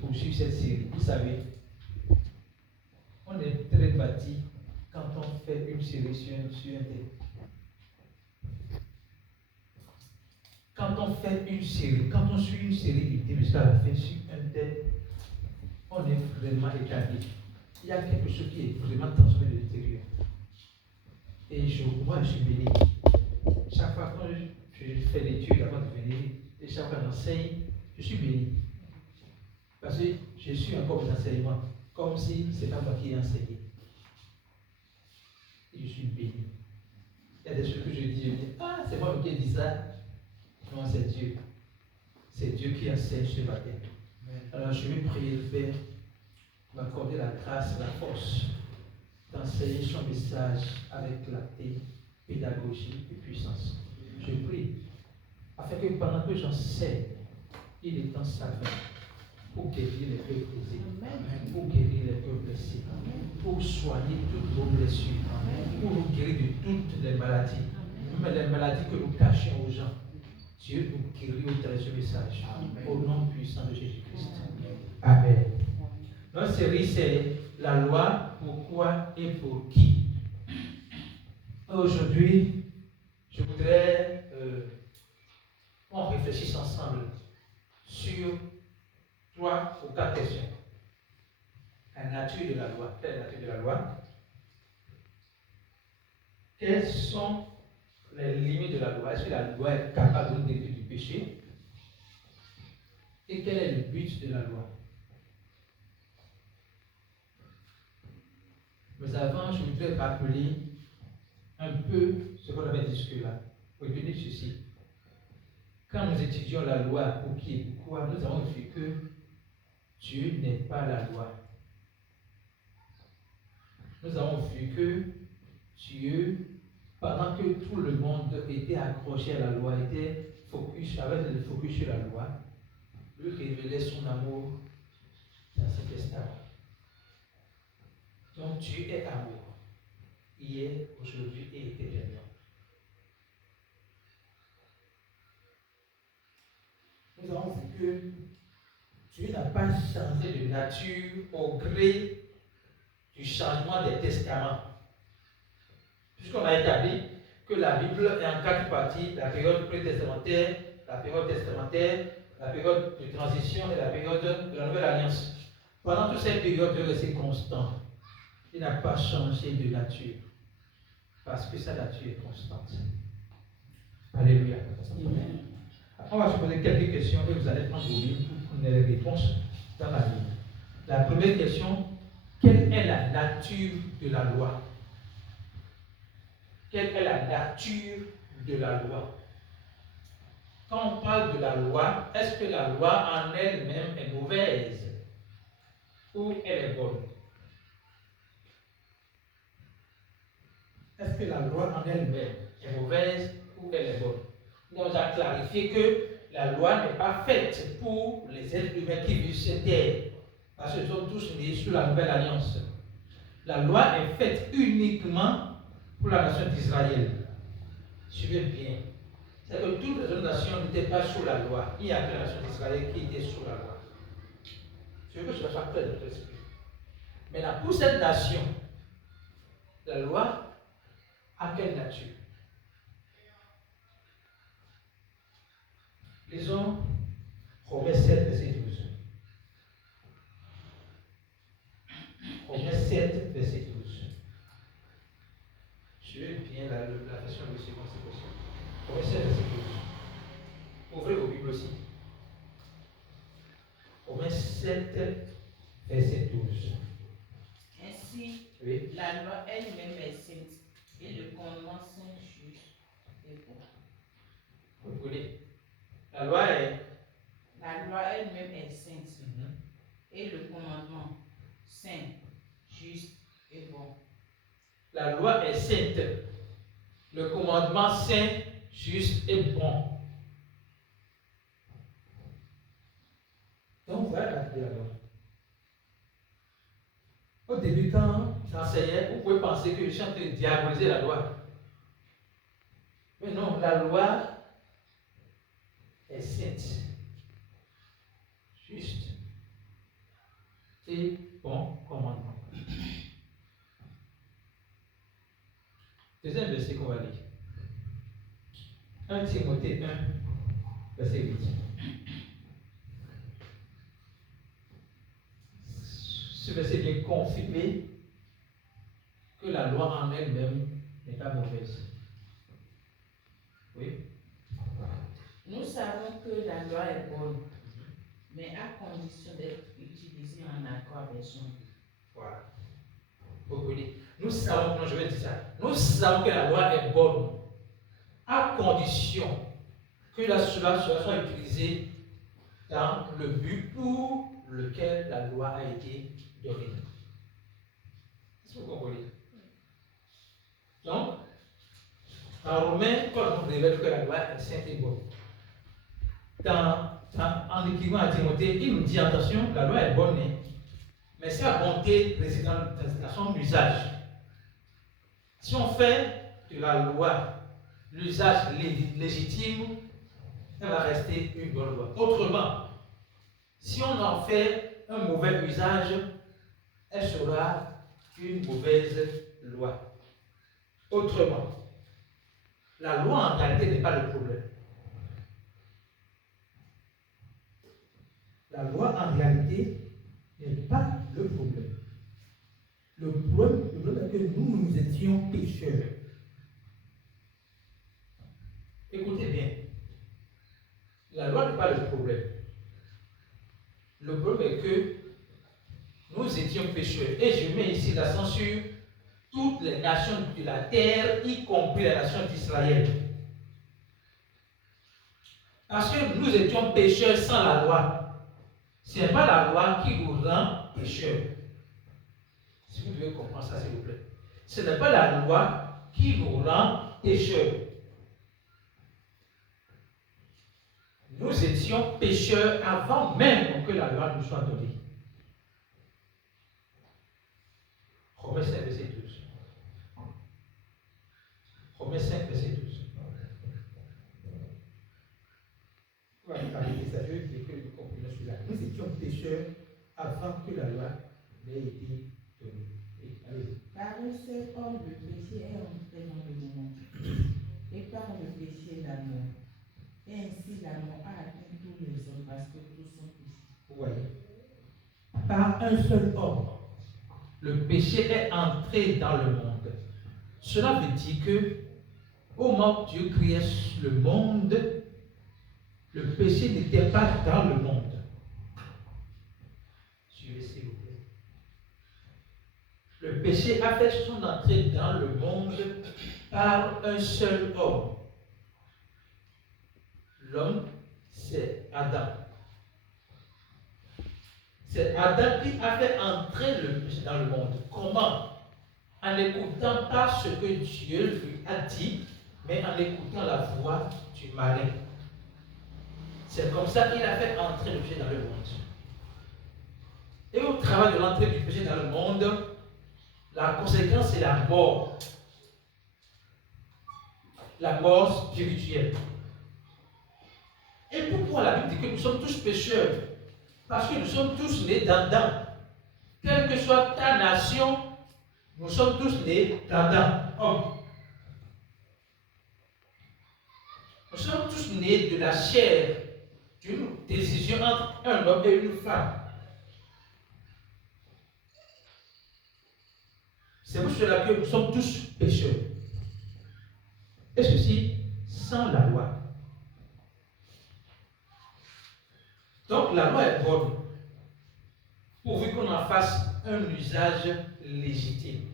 poursuivre cette série. Vous savez, on est très bâti quand on fait une série sur un thème. Quand on fait une série, quand on suit une série du thème jusqu'à la fin sur un thème, on est vraiment établi. Il y a quelque chose qui est vraiment transformé de l'intérieur. Et moi, je suis béni. Chaque fois que je fais l'étude avant de venir, et chaque fois que j'enseigne, je suis béni. Parce que je suis encore aux enseignements, comme si ce n'est pas moi qui ai enseigné. Et je suis béni. Il y a des choses que je dis, ah, c'est moi qui ai dit ça. Non, c'est Dieu. C'est Dieu qui enseigne ce matin. Alors je vais prier le Père, m'accorder la grâce, la force d'enseigner son message avec clarté, pédagogie et puissance. Je prie afin que pendant que j'enseigne, il est en sa main pour guérir les cœurs brisés, pour guérir les cœurs blessés, pour soigner toutes vos blessures, pour nous guérir de toutes les maladies, même les maladies que nous cachons aux gens. Dieu nous guérit au travers de ce message. Au nom puissant de Jésus-Christ. Amen. Notre série, c'est la loi, pourquoi et pour qui. Aujourd'hui, je voudrais qu'on réfléchisse ensemble sur 3 ou 4 questions. La nature de la loi. Quelle est la nature de la loi? Quelles sont les limites de la loi? Est-ce que la loi est capable de nous délivrer du péché? Et quel est le but de la loi? Mais avant, je voudrais rappeler un peu ce qu'on avait dit jusque-là. Retenez ceci. Quand nous étudions la loi, pour qui et pourquoi, nous avons vu que Dieu n'est pas la loi. Nous avons vu que Dieu, pendant que tout le monde était accroché à la loi, avait le focus sur la loi, lui révélait son amour dans cet testament. Donc Dieu est amour, hier, aujourd'hui et éternellement. Nous avons vu que Dieu n'a pas changé de nature au gré du changement des testaments. Puisqu'on a établi que la Bible est en 4 parties, la période pré-testamentaire, la période testamentaire, la période de transition et la période de la Nouvelle Alliance. Pendant toute cette période, Dieu est resté constant. Il n'a pas changé de nature. Parce que sa nature est constante. Alléluia. Amen. On va se poser quelques questions et vous allez prendre vos livres pour prendre les réponses dans la Bible. La première question, quelle est la nature de la loi? Quelle est la nature de la loi? Quand on parle de la loi, est-ce que la loi en elle-même est mauvaise ou elle est bonne? Est-ce que la loi en elle-même est mauvaise ou elle est bonne? Nous avons clarifié que la loi n'est pas faite pour les êtres humains qui vivent sur terre, parce que nous sommes tous nés sous la nouvelle alliance. La loi est faite uniquement pour la nation d'Israël. Suivez bien. C'est que toutes les autres nations n'étaient pas sous la loi. Il y a que la nation d'Israël qui était sous la loi. Je veux que cela soit clair de votre esprit. Maintenant, pour cette nation, la loi a quelle nature? Lisons Romains 7, verset 12. Romains 7, verset 12. Je vais bien la version de seconde situation. Romains 7, verset 12. Ouvrez vos Bibles aussi. Romains 7, verset 12. Ainsi, oui. La loi elle-même est sainte et le commandement saint, juste et bon. Vous comprenez? La loi elle-même est sainte et le commandement saint, juste et bon. La loi est sainte. Le commandement saint, juste et bon. Donc voilà la loi. Au début, quand j'enseignais, vous pouvez penser que je suis en train de diaboliser la loi. Mais non, la loi est sainte, juste et bon commandement. Deuxième verset qu'on va lire. 1 Timothée 1, verset 8. Ce verset vient confirmer que la loi en elle-même n'est pas mauvaise. Oui. Nous savons que la loi est bonne, mais à condition d'être utilisée en accord avec son but. Voilà. Nous savons, non, je vais dire ça. Nous savons que la loi est bonne, à condition que cela soit utilisé dans le but pour lequel la loi a été donnée. Est-ce que vous comprenez? Donc, en Romains, Paul nous révèle que la loi est sainte et bonne. En écrivant à Timothée, il nous dit attention, la loi est bonne, mais sa bonté réside dans son usage. Si on fait de la loi l'usage légitime, elle va rester une bonne loi. Autrement, si on en fait un mauvais usage, elle sera une mauvaise loi. Autrement, la loi en réalité n'est pas le problème. La loi en réalité n'est pas le problème. Le problème est que nous étions pécheurs. Écoutez bien, la loi n'est pas le problème. Le problème est que nous étions pécheurs. Et je mets ici l'accent sur toutes les nations de la terre, y compris la nation d'Israël. Parce que nous étions pécheurs sans la loi. Ce n'est pas la loi qui nous rend pécheurs. Si vous devez comprendre ça, s'il vous plaît. Ce n'est pas la loi qui nous rend pécheurs. Nous étions pécheurs avant même que la loi nous soit donnée. Romains 5, verset 12. Romains 5, verset 12. Voilà, avec ça, je veux dire que nous comprenons cela. Nous étions pécheurs avant que la loi n'ait été donnée. Par un seul homme, le péché est entré dans le monde. Et par le péché, la mort. Et ainsi, la mort a atteint tous les hommes parce que tous sont péchés. Vous voyez? Par un seul homme, le péché est entré dans le monde. Cela veut dire que, au moment où Dieu créait le monde, le péché n'était pas dans le monde. Suivez s'il vous plaît. Le péché a fait son entrée dans le monde par un seul homme. L'homme, c'est Adam. C'est Adam qui a fait entrer le péché dans le monde. Comment? En n'écoutant pas ce que Dieu lui a dit, mais en écoutant la voix du malin. C'est comme ça qu'il a fait entrer le péché dans le monde. Et au travers de l'entrée du péché dans le monde, la conséquence c'est la mort. La mort spirituelle. Et pourquoi la Bible dit que nous sommes tous pécheurs? Parce que nous sommes tous nés d'Adam. Quelle que soit ta nation, nous sommes tous nés d'Adam, homme. Nous sommes tous nés de la chair, d'une décision entre un homme et une femme. C'est pour cela que nous sommes tous pécheurs. Et ceci sans la loi. Donc la loi est bonne, pourvu qu'on en fasse un usage légitime.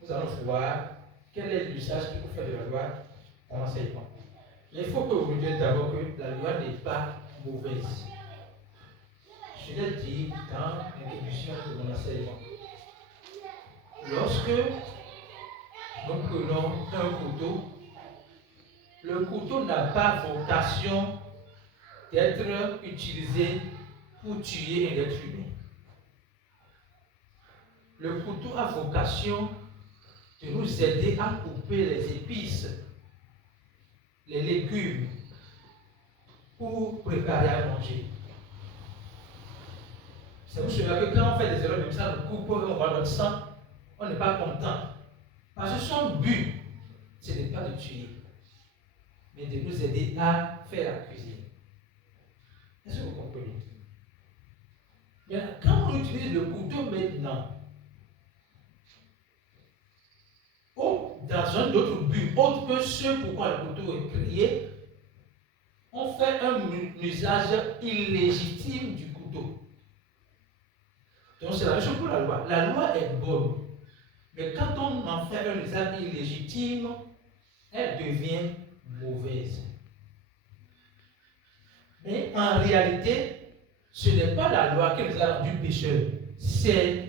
Nous allons voir quel est l'usage qu'il faut faire de la loi dans l'enseignement. Il faut que vous me d'abord que la loi n'est pas mauvaise. Je l'ai dit dans l'introduction de mon enseignement. Lorsque nous prenons un couteau, le couteau n'a pas vocation d'être utilisé pour tuer un être humain. Le couteau a vocation de nous aider à couper les épices, les légumes, pour préparer à manger. C'est pour cela que quand on fait des erreurs comme ça, on coupe, on voit notre sang, on n'est pas content. Parce que son but, ce n'est pas de tuer, mais de nous aider à faire la cuisine. Est-ce que vous comprenez? Mais quand on utilise le couteau maintenant, dans un autre but, autre que ce pourquoi le couteau est créé, on fait un usage illégitime du couteau. Donc c'est la même chose pour la loi. La loi est bonne. Mais quand on en fait un usage illégitime, elle devient mauvaise. Mais en réalité, ce n'est pas la loi qui nous a rendu pécheurs. C'est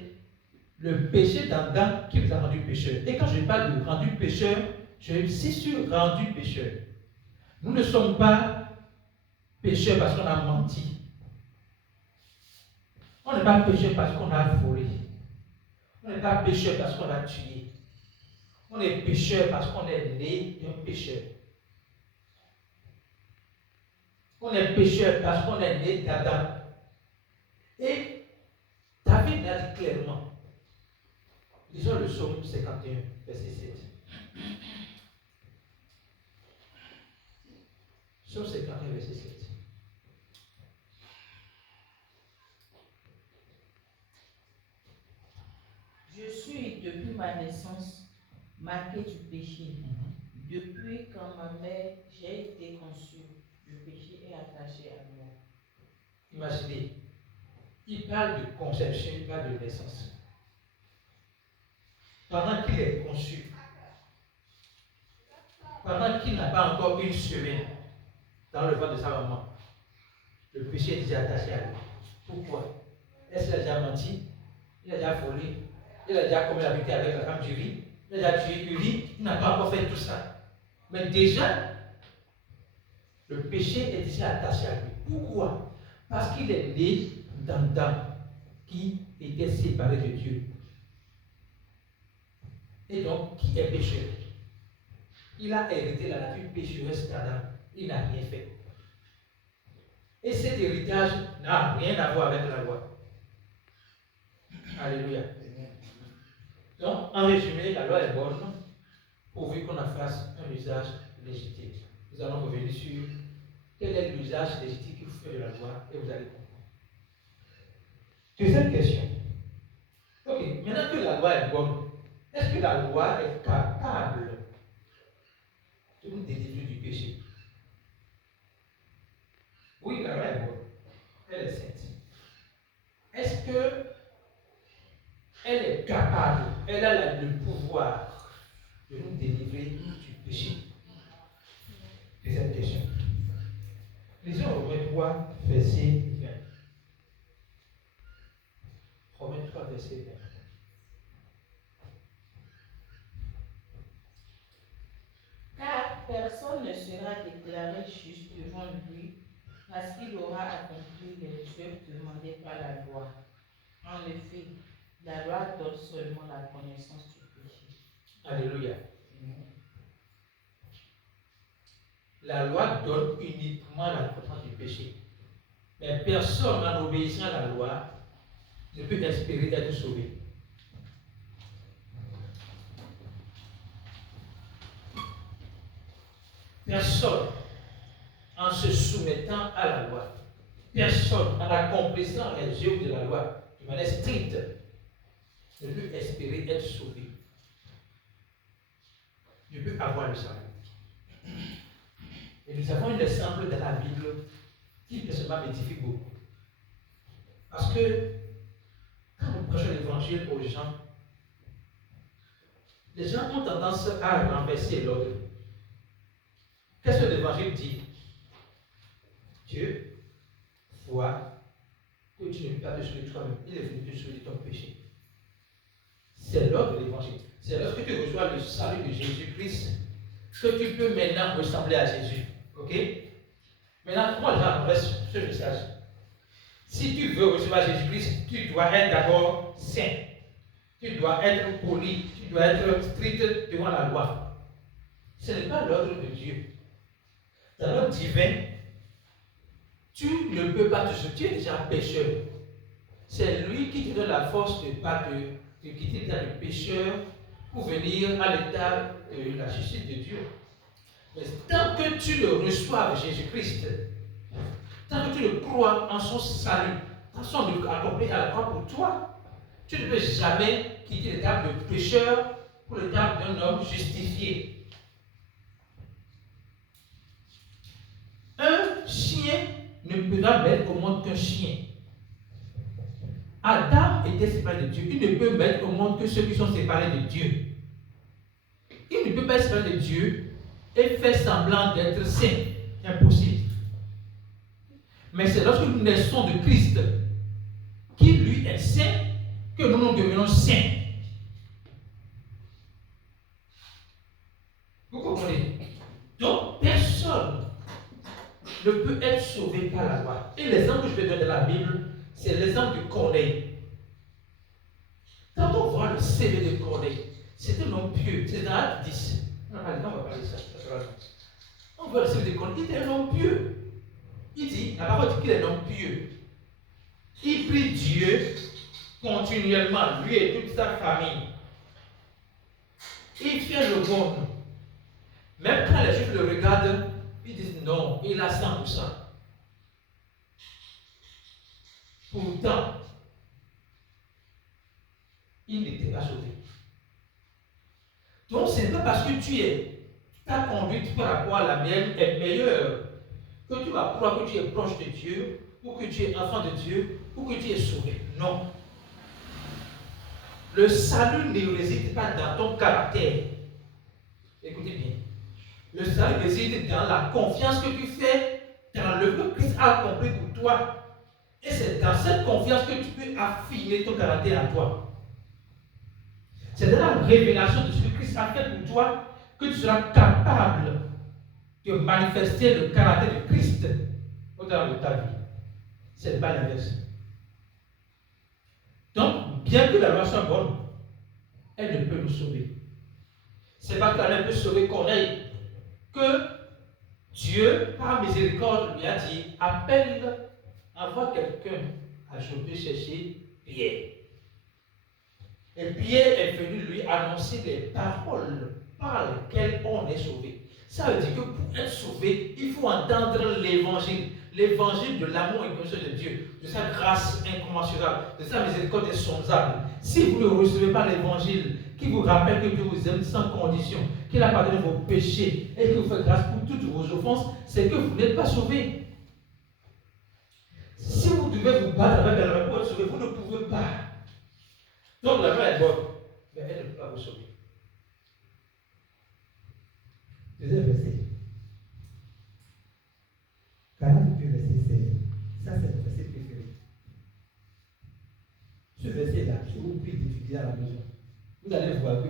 le péché d'Adam qui nous a rendu pécheurs. Et quand je parle de rendu pécheur, je insiste sur rendu pécheur. Nous ne sommes pas pécheurs parce qu'on a menti. On n'est pas pécheur parce qu'on a volé. On n'est pas pécheur parce qu'on a tué. On est pécheur parce qu'on est né d'un pécheur. On est pécheur parce qu'on est né d'Adam. Et David l'a dit clairement. Lisons le psaume 51, verset 7. Psaume 51, verset 7. Je suis depuis ma naissance marqué du péché. Depuis quand ma mère, j'ai été conçue, le péché est attaché à moi. Imaginez, il parle de conception, il parle de naissance. Pendant qu'il est conçu, pendant qu'il n'a pas encore une semaine dans le ventre de sa maman, le péché est déjà attaché à lui. Pourquoi? Est-ce qu'il a déjà menti? Il a déjà volé? Il a déjà commis la vérité avec la femme d'Uri? Il a déjà tué Uri? Il n'a pas encore fait tout ça. Mais déjà, le péché est déjà attaché à lui. Pourquoi? Parce qu'il est né d'Adam qui était séparé de Dieu. Et donc, qui est pécheur? Il a hérité la nature pécheresse d'Adam. Il n'a rien fait. Et cet héritage n'a rien à voir avec la loi. Alléluia. Donc, en résumé, la loi est bonne pourvu qu'on en fasse un usage légitime. Nous allons revenir sur quel est l'usage légitime qu'il faut faire de la loi et vous allez comprendre. Deuxième question. Ok, maintenant que la loi est bonne, est-ce que la loi est capable de nous délivrer du péché? Oui, la loi est bonne. Elle est sainte. Est-ce que elle est capable, elle a le pouvoir de nous délivrer du péché? Deuxième question. Lisons Romains 3, verset 20. Romains 3, verset 20. Car personne ne sera déclaré juste devant lui parce qu'il aura accompli les œuvres demandées par la loi. En effet, la loi donne seulement la connaissance du péché. Alléluia. La loi donne uniquement la connaissance du péché. Mais personne, en obéissant à la loi, ne peut espérer être sauvé. Personne, en se soumettant à la loi, personne, en accomplissant les œuvres de la loi de manière stricte, ne peut espérer être sauvé. Ne peut avoir le salut. Et nous avons un exemple dans la Bible qui personnellement m'édifie beaucoup. Parce que quand nous prêchons l'évangile aux gens, les gens ont tendance à renverser l'ordre. Qu'est-ce que l'évangile dit? Dieu voit que tu ne peux pas te sauver toi-même. Il est venu te sauver de ton péché. C'est l'ordre de l'évangile. C'est lorsque tu reçois le salut de Jésus-Christ que tu peux maintenant ressembler à Jésus. Ok? Maintenant, comment les gens renversent ce message? Si tu veux recevoir Jésus-Christ, tu dois être d'abord saint. Tu dois être poli. Tu dois être strict devant la loi. Ce n'est pas l'ordre de Dieu. Dans l'ordre divin, tu ne peux pas te sauver. Tu es déjà pécheur. C'est lui qui te donne la force de quitter l'état de pécheur pour venir à l'état de la justice de Dieu. Mais tant que tu le reçois avec Jésus-Christ, tant que tu le crois en son salut, en son accompli à la croix pour toi, tu ne peux jamais quitter l'étape de pécheur pour l'étape d'un homme justifié. Un chien ne peut pas mettre au monde qu'un chien. Adam était séparé de Dieu. Il ne peut mettre au monde que ceux qui sont séparés de Dieu. Il ne peut pas être séparé de Dieu et faire semblant d'être saint. Impossible. Mais c'est lorsque nous naissons de Christ, qui lui est saint, que nous nous devenons saints. Vous comprenez? Donc, personne ne peut être sauvé par la loi. Et l'exemple que je vais donner de la Bible, c'est l'exemple de Corneille. Quand on voit le CV de Corneille, c'est un homme pieux. C'est dans Acte 10. On va parler de ça. On voit le CV de Corneille. Il était un homme pieux. Il dit, la parole dit qu'il est un homme pieux. Il prie Dieu continuellement, lui et toute sa famille. Il fait le bon. Même quand les Juifs le regardent, ils disent non, il a 100%. Pourtant, il n'était pas sauvé. Donc, ce n'est pas parce que ta conduite par rapport à la mienne est meilleure que tu vas croire que tu es proche de Dieu, ou que tu es enfant de Dieu, ou que tu es sauvé. Non. Le salut ne réside pas dans ton caractère. Écoutez bien. Le salut réside dans la confiance que tu fais dans le que Christ a accompli pour toi. Et c'est dans cette confiance que tu peux affiner ton caractère à toi. C'est dans la révélation de ce que Christ a fait pour toi que tu seras capable de manifester le caractère de Christ au travers de ta vie. Ce n'est pas l'inverse. Donc, bien que la loi soit bonne, elle ne peut nous sauver. C'est pas qu'elle peut sauver Corneille que Dieu, par miséricorde, lui a dit, appelle, envoie quelqu'un à Joppé chercher Pierre. Et Pierre est venu lui annoncer les paroles par lesquelles on est sauvé. Ça veut dire que pour être sauvé, il faut entendre l'évangile. L'évangile de l'amour inconditionnel de Dieu, de sa grâce incommensurable, de sa miséricorde insondable. Si vous ne recevez pas l'évangile qui vous rappelle que Dieu vous aime sans condition, qu'il a pardonné vos péchés et qu'il vous fait grâce pour toutes vos offenses, c'est que vous n'êtes pas sauvé. Si vous devez vous battre avec la loi pour être sauvé, vous ne pouvez pas. Donc la loi est bonne, mais elle ne peut pas vous sauver. Deuxième verset. 42 verset, c'est le verset préféré. Ce verset-là, je vous prie d'étudier à la maison. Vous allez voir que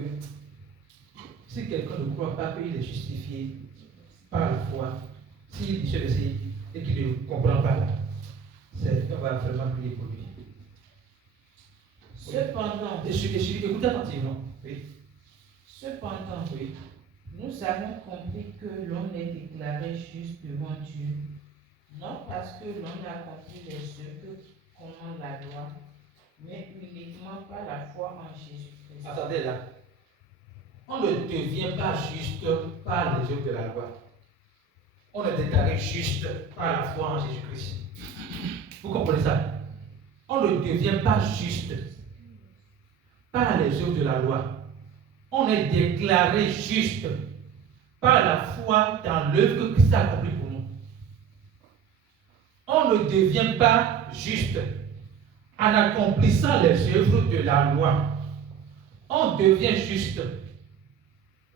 si quelqu'un ne croit pas qu'il est justifié par la foi, s'il dit ce verset et qu'il ne comprend pas, on va vraiment prier pour lui. Cependant, écoutez attentivement. Oui. Cependant, Oui. Nous avons compris que l'on est déclaré juste devant Dieu, non parce que l'on a accompli les œuvres que commande la loi, mais uniquement par la foi en Jésus-Christ. Attendez là. On ne devient pas juste par les œuvres de la loi. On est déclaré juste par la foi en Jésus-Christ. Vous comprenez ça? On ne devient pas juste par les œuvres de la loi. On est déclaré juste par la foi dans l'œuvre que Christ a accomplie pour nous. On ne devient pas juste en accomplissant les œuvres de la loi. On devient juste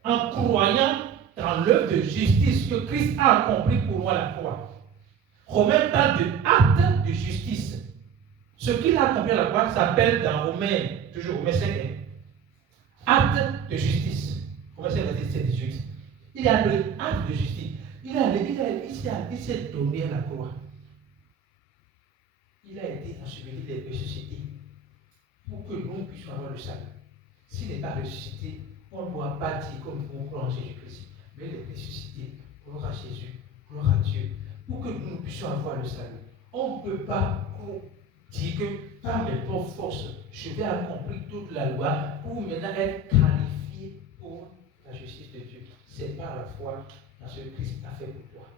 en croyant dans l'œuvre de justice que Christ a accomplie pour nous à la croix. Romains parle de acte de justice. Ce qu'il a accompli à la croix s'appelle dans Romains, toujours Romains 5, acte de justice. Romains 5, verset 18. Il a appelé acte de justice. Il s'est donné à la croix. Il a été enseveli, il est ressuscité pour que nous puissions avoir le salut. S'il n'est pas ressuscité, on ne pourra pas dire comme nous croyons en Jésus-Christ. Mais il est ressuscité. Gloire à Jésus, gloire à Dieu, pour que nous puissions avoir le salut. On ne peut pas dit que par mes propres forces, je vais accomplir toute la loi pour maintenant être qualifié pour la justice de Dieu. C'est par la foi dans ce que Christ a fait pour toi.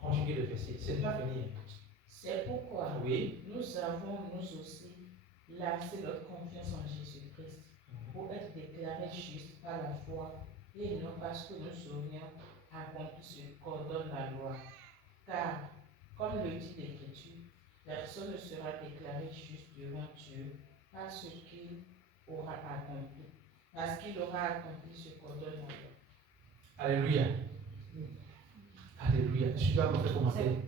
Continuez le verset. C'est pas venir. C'est pourquoi Oui. nous avons, nous aussi, lancé notre confiance en Jésus-Christ pour être déclarés justes par la foi et non parce que nous saurions accomplir ce qu'ordonne la loi. Car, comme le dit l'Écriture, personne ne sera déclaré juste devant Dieu parce qu'il aura accompli ce qu'ordonne la loi. Alléluia. Alléluia. Je dois vous faire commenter.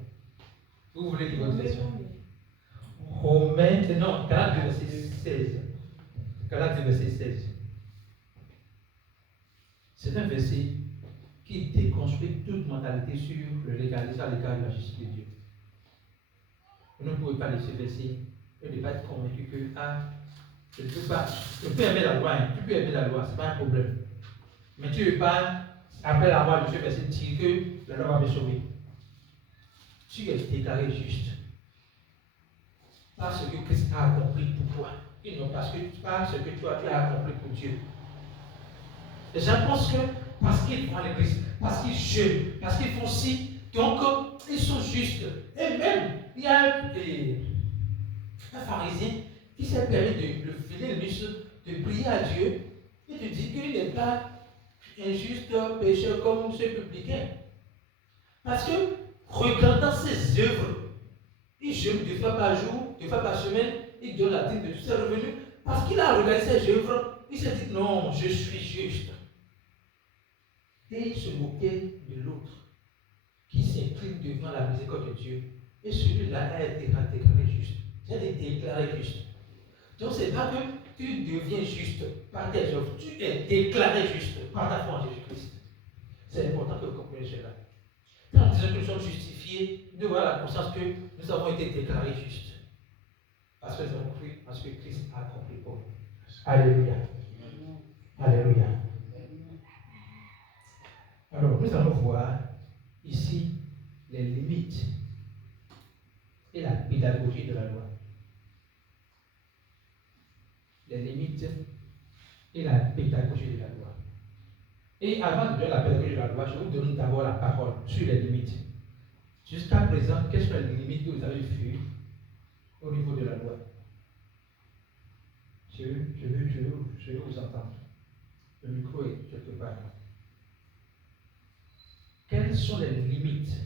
Vous voulez lire votre version? Romains, non, Galates verset 16. Galates verset 16. C'est un verset qui déconstruit toute mentalité sur le légalisme à l'égard de la justice de Dieu. Vous ne pouvez pas lire ce verset et ne pas être convaincu que je ne peux pas, je peux aimer la loi, tu peux aimer la loi, ce n'est pas un problème. Mais tu ne veux pas, après l'avoir lu ce verset, dire que la loi va me sauver. Tu es déclaré juste parce que Christ a accompli pour toi et non parce que toi tu as accompli pour Dieu. Les gens pensent que parce qu'ils vont à l'église, parce qu'ils jeûnent, parce qu'ils font ci, donc ils sont justes. Et même, il y a un pharisien qui s'est permis de filer le muscle, de prier à Dieu et de dire qu'il n'est pas un juste pécheur comme ce publicain. Parce que, regardant ses œuvres, il jeûne 2 fois par jour, 2 fois par semaine, il donne la dîme de tous ses revenus. Parce qu'il a regardé ses œuvres, il s'est dit non, je suis juste. Et il se moquait de l'autre qui s'incline devant la miséricorde de Dieu. Et celui-là a été déclaré juste. C'est déclaré juste. Donc c'est pas que tu deviens juste par tes œuvres, tu es déclaré juste par ta foi en Jésus-Christ. C'est important que vous compreniez cela. Quand nous disons que nous sommes justifiés, nous devons avoir la conscience que nous avons été déclarés justes. Parce que nous avons cru en ce que Christ a accompli pour nous. Alléluia. Alléluia. Alors, nous allons voir ici les limites et la pédagogie de la loi. Les limites et la pédagogie de la loi. Et avant de donner la pédagogie de la loi, je vous donne d'abord la parole sur les limites. Jusqu'à présent, quelles sont les limites que vous avez vues au niveau de la loi? Je veux vous entendre. Le micro est quelque part. Quelles sont les limites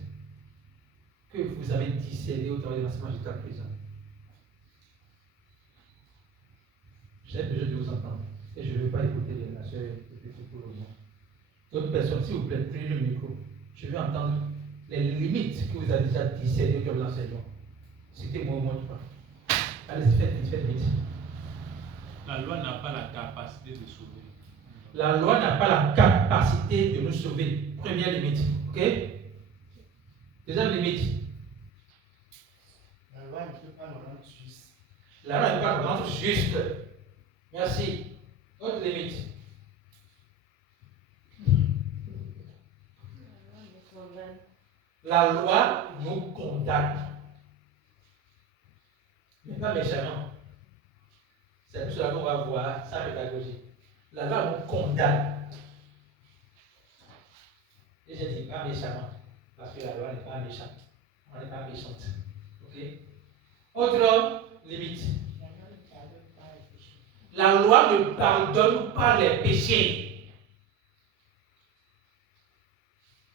que vous avez discernées au travers de l'enseignement jusqu'à présent? J'ai besoin de vous entendre. Et je ne veux pas écouter la soeur pour le moment. D'autres personnes, s'il vous plaît, prenez le micro. Je veux entendre les limites que vous avez déjà discernées au travers de l'enseignement. Citez-moi au moins 3. Allez-y, faites vite. La loi n'a pas la capacité de sauver. La loi n'a pas la capacité de nous sauver. Première limite. Ok? Deuxième limite. La loi ne peut pas nous rendre justes. La loi ne peut pas nous rendre justes. Merci. Autre limite. La loi nous condamne. Mais pas méchamment. C'est pour cela qu'on va voir sa pédagogie. La loi nous condamne. Et je dis pas méchamment. Parce que la loi n'est pas méchante. On n'est pas méchante. Ok? Autre limite. La loi ne pardonne pas les péchés.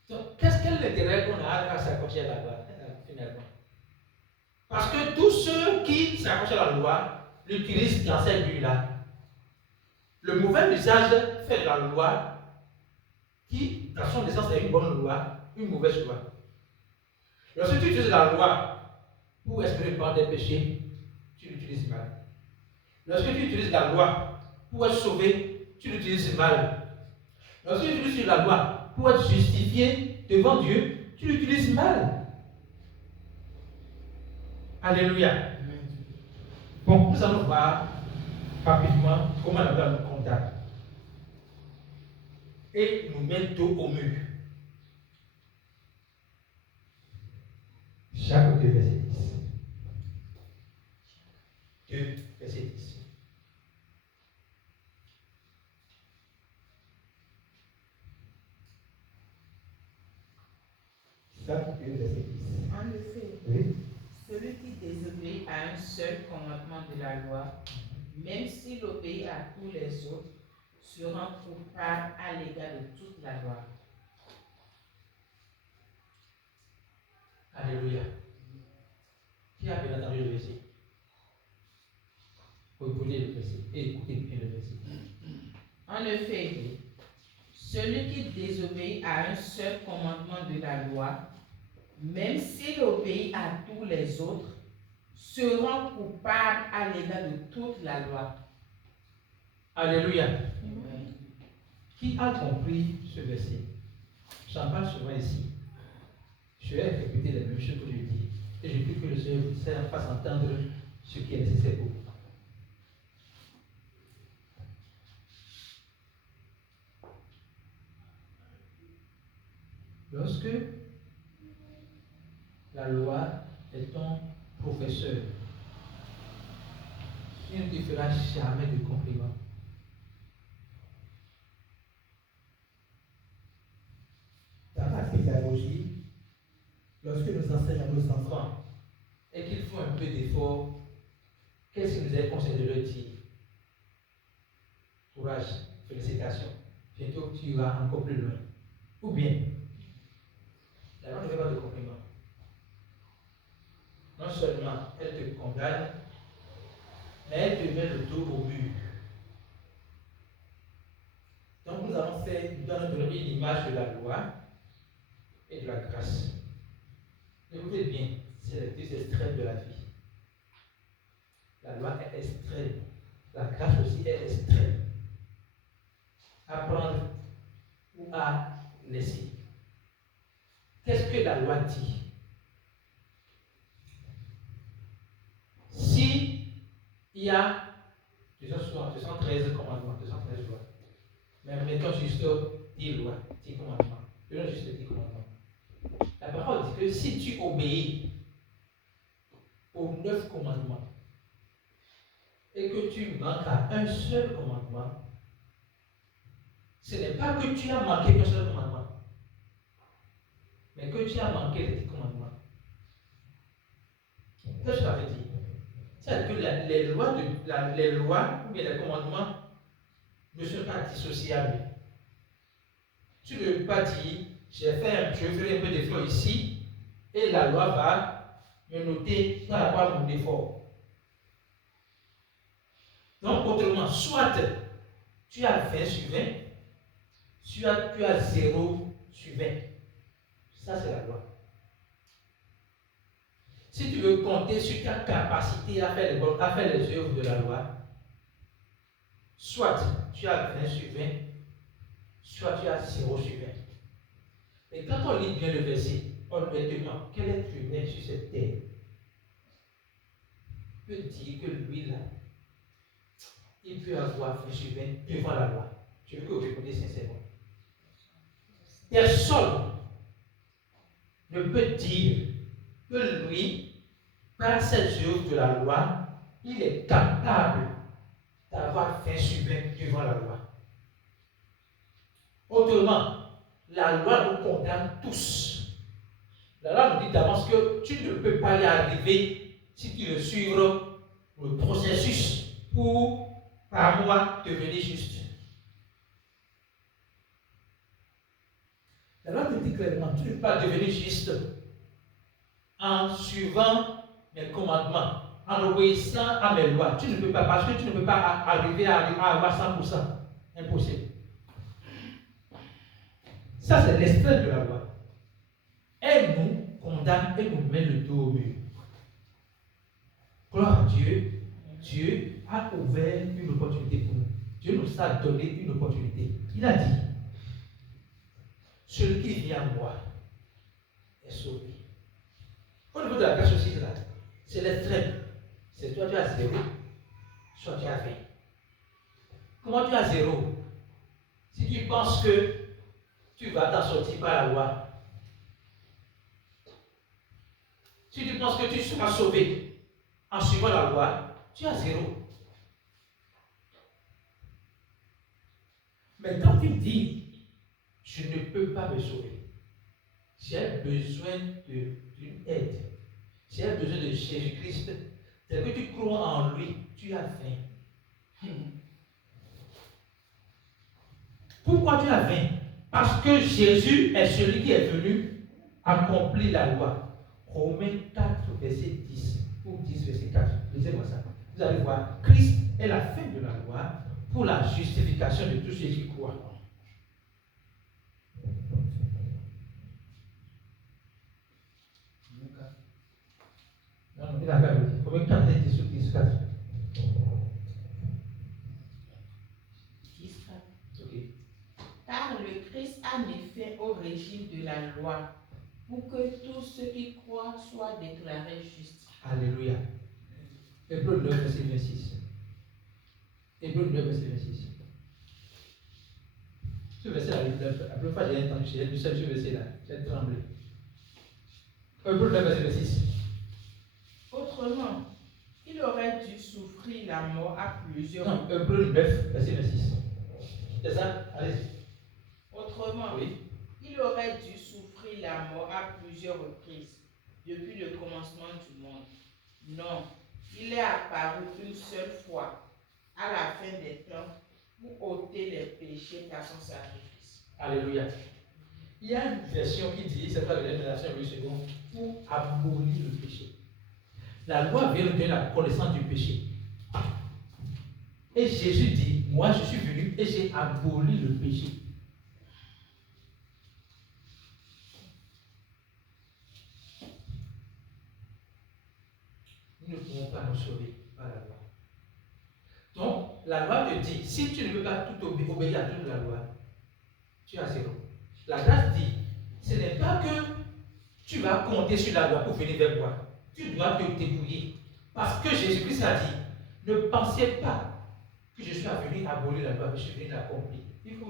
Donc, qu'est-ce qu'est l'intérêt qu'on a à s'accrocher à la loi, finalement? Parce que tous ceux qui s'accrochent à la loi l'utilisent dans cette but-là. Le mauvais usage fait de la loi, qui, dans son essence, est une bonne loi, une mauvaise loi. Lorsque tu utilises la loi pour espérer pardon des péchés, tu l'utilises mal. Lorsque tu utilises la loi pour être sauvé, tu l'utilises mal. Lorsque tu utilises la loi pour être justifié devant Dieu, tu l'utilises mal. Alléluia. Bon, nous allons voir rapidement comment la loi nous condamne et nous met dos au mur. Jacques 2, verset 10. 2, verset 10. Acte 2, verset 10. En effet, Oui. celui qui désobéit à un seul commandement de la loi, même s'il obéit à tous les autres, sera coupable à l'égard de toute la loi. Alléluia. Qui a bien entendu le verset? Vous pouvez lire le verset et écoutez bien le verset. En effet, celui qui désobéit à un seul commandement de la loi, même s'il obéit à tous les autres, sera coupable à l'égard de toute la loi. Alléluia. Amen. Qui a compris ce verset? J'en parle souvent ici. Je vais répéter les mêmes choses que je dis. Et je prie que le Seigneur vous fasse entendre ce qui est nécessaire pour vous. Lorsque la loi est ton professeur, il ne te fera jamais de compliments. Dans la pédagogie, lorsque nous enseignons à nos enfants, Et qu'ils font un peu d'effort, qu'est-ce qu'il nous est conseillé de leur dire? Courage, félicitations. Bientôt tu iras encore plus loin. Ou bien, la loi ne fait pas de compliments. Non seulement elle te condamne, mais elle te met le dos au mur. Donc nous allons faire, nous allons donner une image de la loi et de la grâce. Écoutez bien, c'est les deux extrêmes de la vie. La loi est extrême. La grâce aussi est extrême. À prendre ou à laisser. Qu'est-ce que la loi dit? Si il y a 213 commandements, 213 lois, mais mettons juste 10 lois, 10 commandements. Donnons juste 10 commandements. La parole dit que si tu obéis aux 9 commandements et que tu manques à un seul commandement, ce n'est pas que tu as manqué qu'un seul commandement, mais que tu as manqué les 10 commandements. Qu'est-ce que ça veut dire? C'est-à-dire que les lois ou bien les commandements ne sont pas dissociables. Tu ne peux pas dire, je ferai un peu d'effort ici, et la loi va me noter par rapport à mon effort. Donc, autrement, soit tu as 20 sur 20, soit tu as 0 sur 20. Ça, c'est la loi. Si tu veux compter sur ta capacité à faire les œuvres de la loi, soit tu as 20 sur 20, soit tu as 0 sur 20. Et quand on lit bien le verset, on lui demande quel être humain sur cette terre peut dire que lui là, il peut avoir 20 sur 20 devant la loi. Je veux que vous répondez sincèrement. Personne ne peut dire que lui, par ses œuvres de la loi, il est capable d'avoir 20 sur 20 devant la loi. Autrement, la loi nous condamne tous. La loi nous dit d'avance que tu ne peux pas y arriver si tu veux suivre le processus pour, par moi, devenir juste. La loi te dit clairement, tu ne peux pas devenir juste en suivant mes commandements, en obéissant à mes lois. Tu ne peux pas, parce que tu ne peux pas arriver à avoir 100%. Impossible. Ça, c'est l'extrême de la loi. Elle nous condamne et nous met le dos au mur. Gloire à Dieu. Dieu a ouvert une opportunité pour nous. Dieu nous a donné une opportunité. Il a dit, celui qui vient à moi est sauvé. Au niveau de la grâce aussi, là, c'est l'extrême. C'est toi, tu as 0, soit tu as 20. Comment tu as 0? Si tu penses que tu vas t'en sortir par la loi, si tu penses que tu seras sauvé en suivant la loi, tu as zéro. Mais quand tu dis, Je ne peux pas me sauver. J'ai besoin d'une aide. J'ai besoin de Jésus-Christ. C'est que tu crois en lui, tu as faim. Pourquoi tu as faim? Parce que Jésus est celui qui est venu accomplir la loi. Romains 4, verset 10 ou 10, verset 4. Lisez-moi ça. Vous allez voir, Christ est la fin de la loi pour la justification de tous ceux qui croient. Non, il n'a pas dit. Romains 4, verset 10 ou 10, 4. 10, 4. Ok. Car le Christ a mis fin au régime de la loi pour que tous ceux qui croient soient déclarés justes. Alléluia. Hébreux 9, verset 26. Hébreux 9, verset 26. Ce verset-là, la première fois j'ai entendu, j'ai lu ce verset-là, j'ai tremblé. Hébreux 9, verset 26. Autrement, il aurait dû souffrir la mort à plusieurs Non, Hébreux 9, verset 26. C'est ça? Allez-y. Autrement, Oui. il aurait dû souffrir la mort à plusieurs reprises depuis le commencement du monde. Non, il est apparu une seule fois à la fin des temps pour ôter les péchés par son sacrifice. Alléluia. Il y a une version qui dit, c'est pas la version 8 secondes, pour abolir le péché. La loi vient de donner la connaissance du péché. Et Jésus dit, moi je suis venu et j'ai aboli le péché. Nous ne pouvons pas nous sauver par la loi. Donc, la loi te dit, si tu ne veux pas tout obéir à toute la loi, tu as zéro. La grâce dit, ce n'est pas que tu vas compter sur la loi pour venir vers moi. Tu dois te débrouiller. Parce que Jésus-Christ a dit, ne pensez pas que je suis venu abolir la loi, mais je suis venu l'accomplir. Il faut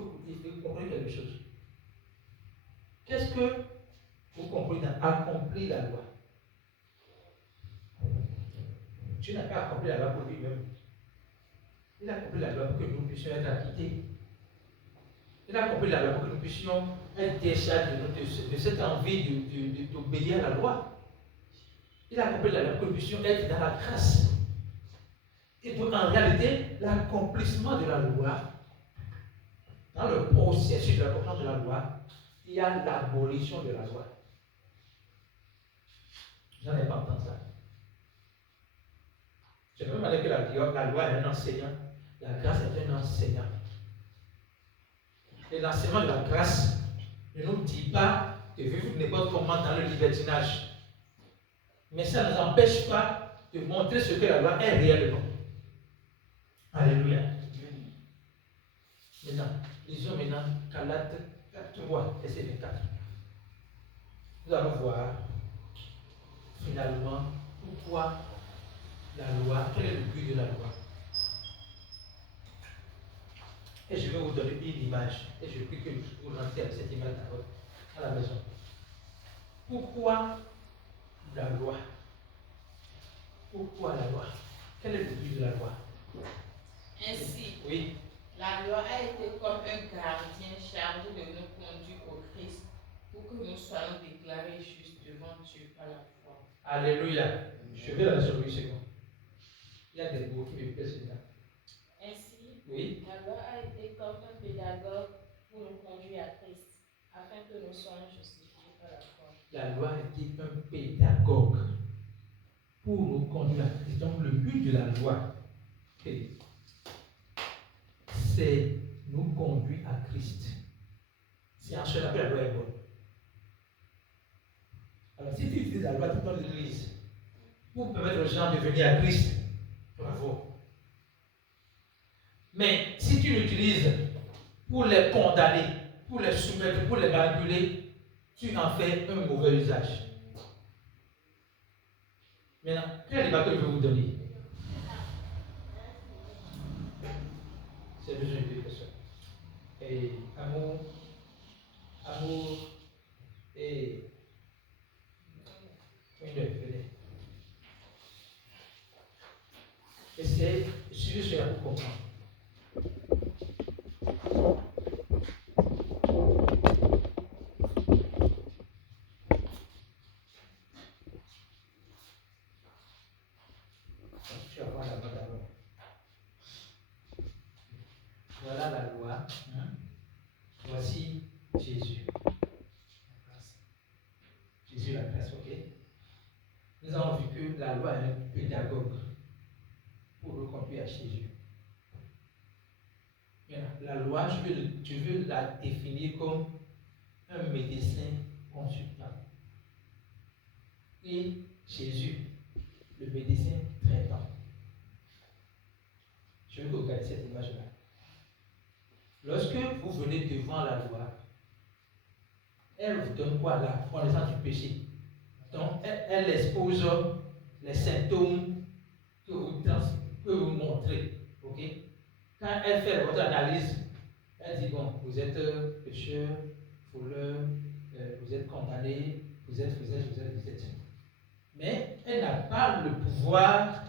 comprendre quelque chose. Qu'est-ce que vous comprenez dans accomplir la loi? Dieu n'a pas accompli la loi pour lui-même. Il a accompli la loi pour que nous puissions être acquittés. Il a accompli la loi pour que nous puissions être déchargés de cette envie d'obéir à la loi. Il a accompli la loi pour que nous puissions être dans la grâce. Et donc, en réalité, l'accomplissement de la loi, dans le processus de l'accomplissement de la loi, il y a l'abolition de la loi. J'en ai pas entendu ça. Je ne veux pas dire que la loi est un enseignant. La grâce est un enseignant. Et l'enseignement de la grâce ne nous dit pas de vivre n'importe comment dans le libertinage. Mais ça ne nous empêche pas de montrer ce que la loi est réellement. Alléluia. Maintenant, lisons maintenant Galates 3, verset 24. Nous allons voir finalement pourquoi la loi, quel est le but de la loi. Et je vais vous donner une image. Et je prie que vous rentrez avec cette image à la maison. Pourquoi la loi? Pourquoi la loi? Quel est le but de la loi? Ainsi, Oui. la loi a été comme un gardien chargé de nous conduire au Christ pour que nous soyons déclarés justes devant Dieu par la foi. Alléluia. Je vais la sur 8 secondes. Il y a des mots qui me plaisent là. Ainsi, Oui. la loi a été comme un pédagogue pour nous conduire à Christ, afin que nous soyons justifiés par la foi. La loi était un pédagogue pour nous conduire à Christ. Donc le but de la loi, c'est nous conduire à Christ. C'est en cela que la loi est bonne. Alors si tu utilises la loi tout dans l'Église pour permettre aux gens de venir à Christ, bravo. Mais si tu l'utilises pour les condamner, pour les soumettre, pour les manipuler, tu en fais un mauvais usage. Maintenant, quel débat que je vais vous donner? C'est besoin de deux personnes. Et amour et une venez. Essayez, suivez cela pour comprendre. Je vais voir la loi d'abord. Voilà la loi. Voici Jésus. Jésus la grâce, ok? Nous avons vu que la loi est un pédagogue pour le conduire à Jésus. Maintenant, la loi, je veux la définir comme un médecin consultant. Et Jésus, le médecin traitant. Je veux que vous regardez cette image-là. Lorsque vous venez devant la loi, elle vous donne quoi? La connaissance du péché. Donc, elle expose les symptômes que vous montrez. Ok? Quand elle fait votre analyse, elle dit, bon, vous êtes pécheur, voleur, vous êtes condamné, vous êtes. Mais elle n'a pas le pouvoir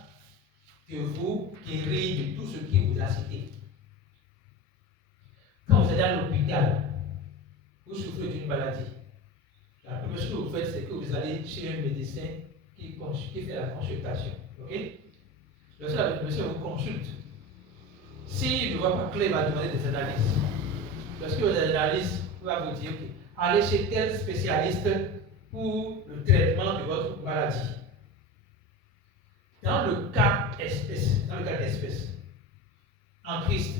de vous guérir de tout ce qui vous a cité. Quand vous êtes à l'hôpital, vous souffrez d'une maladie. La première chose que vous faites, c'est que vous allez chez un médecin qui fait la consultation. Ok? Lorsque le médecin vous consulte, s'il ne voit pas clair, il va demander des analyses. Lorsque vous avez des analyses, il va vous dire, okay, allez chez tel spécialiste pour le traitement de votre maladie. Dans le cas d'espèce, en Christ,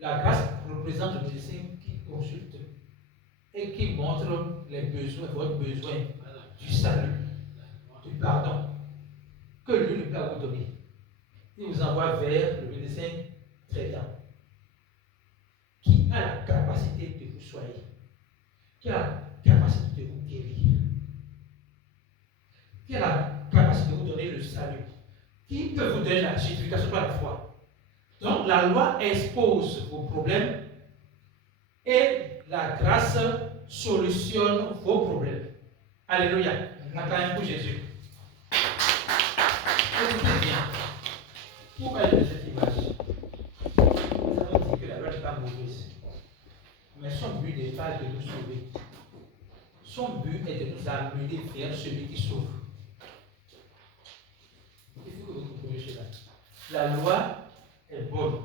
la grâce représente le médecin qui consulte et qui montre les besoins, votre besoin du salut, du pardon, que lui ne peut pas vous donner. Il vous envoie vers le médecin traitant, qui a la capacité de vous soigner, qui a la capacité de vous guérir, qui a la capacité de vous donner le salut, qui peut vous donner la justification par la foi. Donc la loi expose vos problèmes et la grâce solutionne vos problèmes. Alléluia. Acclamez pour Jésus. Écoutez bien. Pour parler de cette image, nous avons dit que la loi n'est pas mauvaise. Mais son but n'est pas de nous sauver. Son but est de nous amener vers celui qui sauve. Il faut que vous compreniez cela. La loi est bonne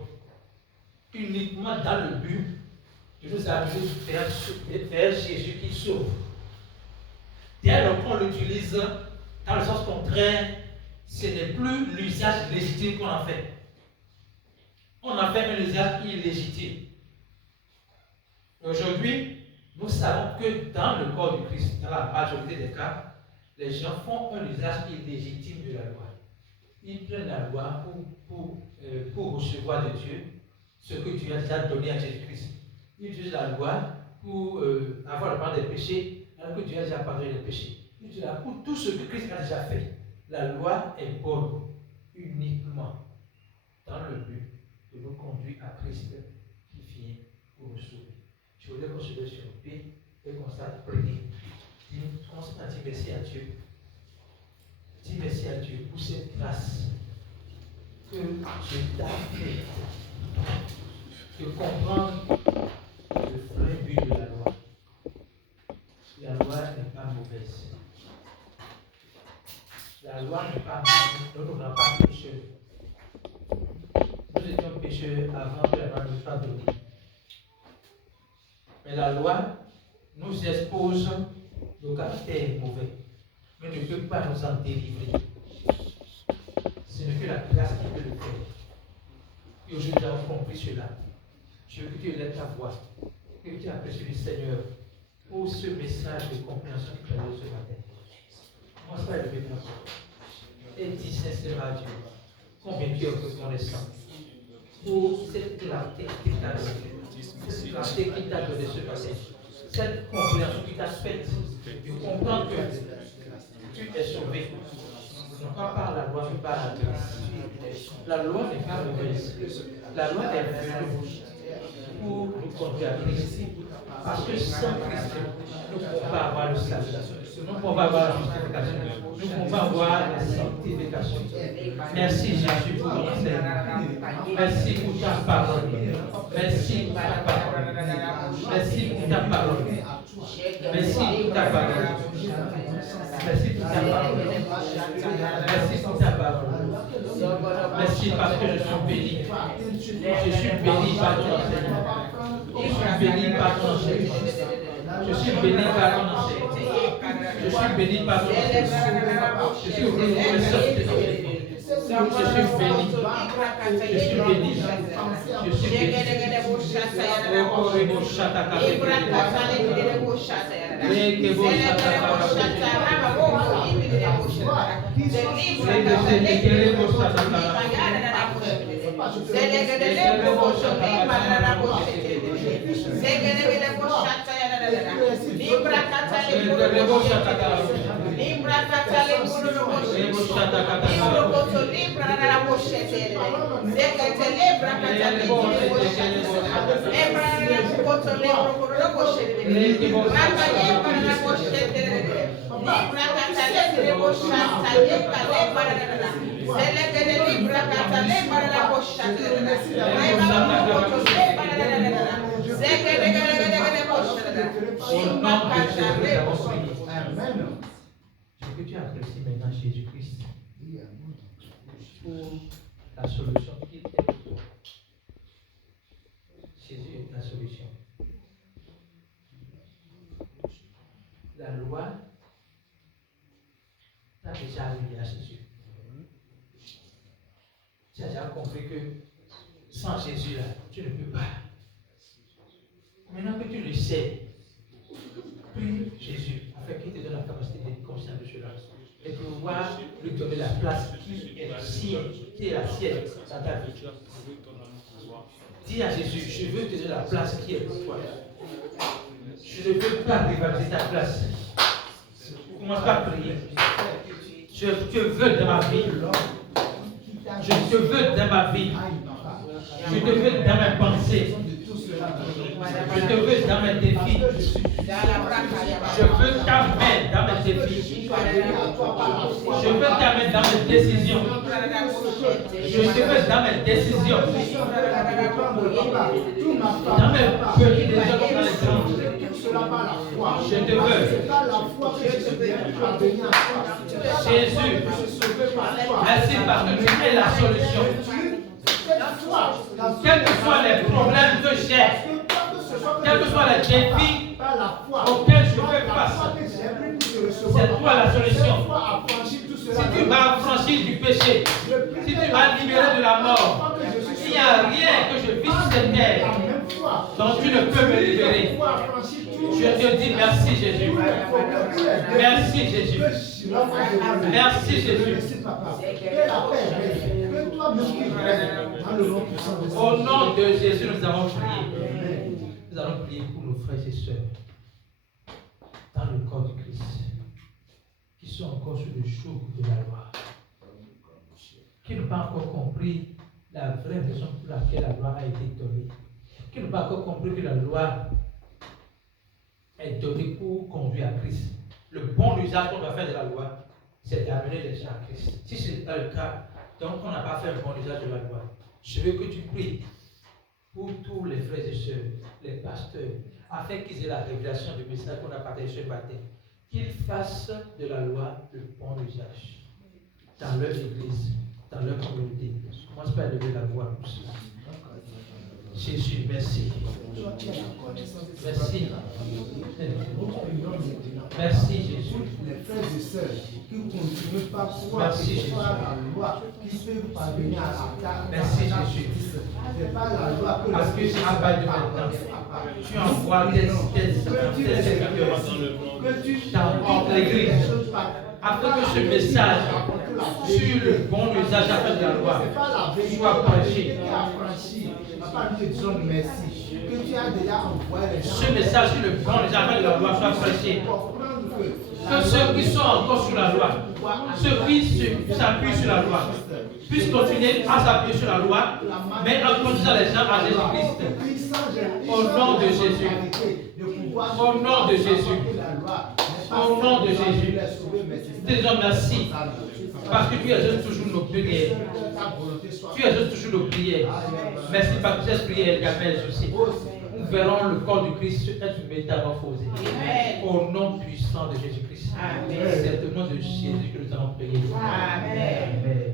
uniquement dans le but de nous amener vers Jésus qui sauve. Dès lors qu'on l'utilise dans le sens contraire, ce n'est plus l'usage légitime qu'on en fait. On en fait un usage illégitime. Aujourd'hui, nous savons que dans le corps du Christ, dans la majorité des cas, les gens font un usage illégitime de la loi. Ils prennent la loi pour recevoir de Dieu ce que Dieu a déjà donné à Jésus-Christ. Ils utilisent la loi pour avoir le pardon des péchés, alors que Dieu a déjà pardonné les péchés. Ils utilisent la loi pour tout ce que Christ a déjà fait. La loi est bonne uniquement dans le but de nous conduire à Christ qui vient pour nous sauver. Je voudrais qu'on se lève sur nos pieds et qu'on s'arrête de prier. On se dit merci à Dieu. Dis merci à Dieu pour cette grâce que Dieu t'a fait de comprendre le vrai but de la loi. La loi n'est pas mauvaise. La loi n'est pas mauvaise. Nous n'avons pas péché. Nous étions pécheurs avant que la loi ne soit donnée. Mais la loi nous expose nos caractères mauvais, mais ne peut pas nous en délivrer. Ce n'est que la grâce qui peut le faire. Et aujourd'hui, nous avons compris cela. Je veux que tu élèves ta voix, que tu apprécies le Seigneur pour ce message de compréhension qui t'a donné ce matin. Commence par élever ta voix et dis sincèrement à Dieu combien tu es reconnaissant pour cette clarté qu'il t'a donnée, cette clarté qu'il t'a donnée ce matin, cette compréhension qui t'a faite de comprendre que tu es sauvé, non pas par la loi, mais par la grâce. La loi n'est pas mauvaise. La loi est venue pour nous conduire à Christ. Parce que sans Christ, nous ne pouvons pas avoir le salut. Nous ne pouvons pas avoir la justification. Nous ne pouvons pas avoir la sanctification. Merci Jésus pour ton enseignement. Merci pour ta parole. Merci pour ta parole. Merci pour ta parole. Merci pour ta parole. Merci pour ta parole. Merci pour ta parole. Merci parce que je suis béni. Je suis béni par ton enseignement. Je suis béni par ton enseignement. Je suis béni par ton enseignement. Je suis béni par ton enseignement. Je suis reconnaissant de ton enseignement. Je suis béni. Je suis béni. Je suis béni. Que tu apprécies maintenant Jésus-Christ pour la solution qui est pour toi. Jésus est la solution. La loi t'a déjà amené à Jésus. Tu as déjà compris que sans Jésus là, tu ne peux pas. Maintenant que tu le sais, prie Jésus afin qu'il te donne la capacité d'être conscient de cela et pouvoir lui donner la place qui est la sienne dans ta vie. Dis à Jésus, je veux te donner la place qui est pour toi. Je ne veux pas rivaliser ta place. Commence pas à prier. Je te veux dans ma vie. Je te veux dans ma vie. Je te veux dans mes pensées. Je te veux dans mes défis. Je veux ta main dans mes défis. Je veux ta main dans mes décisions. Je te veux dans mes décisions. Dans mes petits désirs comme dans les grands. Je te veux. Jésus, merci parce que tu es la solution. Quels que soient les problèmes que j'ai, quels que soient les défis auxquels je fais face, c'est toi la solution. Si tu m'as affranchi du péché, si tu m'as libéré de la mort, il n'y a rien que je vis sur cette terre dont tu ne peux me libérer. Je te dis merci Jésus. Merci Jésus. Merci Jésus. Au nom de Jésus, nous avons prié. Nous allons prier pour nos frères et sœurs dans le corps de Christ qui sont encore sous le joug de la loi, qui n'ont pas encore compris la vraie raison pour laquelle la loi a été donnée, qui n'ont pas encore compris que la loi est donnée pour conduire à Christ. Le bon usage qu'on doit faire de la loi, c'est d'amener les gens à Christ. Si ce n'est pas le cas, donc on n'a pas fait un bon usage de la loi. Je veux que tu pries pour tous les frères et sœurs, les pasteurs, afin qu'ils aient la révélation du message qu'on a partagé ce matin, qu'ils fassent de la loi le bon usage dans leur église, dans leur communauté. Commence pas à lever la voix pour cela. Jésus, merci. Merci. Merci Jésus. Les frères et sœurs qui ne continuent pas croire que c'est par la loi qui peuvent parvenir à la merci Jésus. C'est pas la loi que parce que tu as pas de maintenant. Tu envoies tes serviteurs dans l'église afin que ce message sur le bon usage afin de la loi soit prêché. Ce message sur le bon usage afin de la loi soit prêché. Que ceux qui sont encore sur la loi, ceux qui s'appuient sur la loi, puissent continuer à s'appuyer sur la loi, mais en conduisant les gens à Jésus-Christ. Au nom de Jésus. Au nom de Jésus. Au nom de Jésus. Disons merci. Parce que tu exauces toujours nos prières. Tu exauces toujours nos prières. Merci parce que cette prière est également exaucée. Nous verrons le corps du Christ être métamorphosé. Au nom puissant de Jésus-Christ. C'est au nom de Jésus que nous allons prier. Amen. Amen.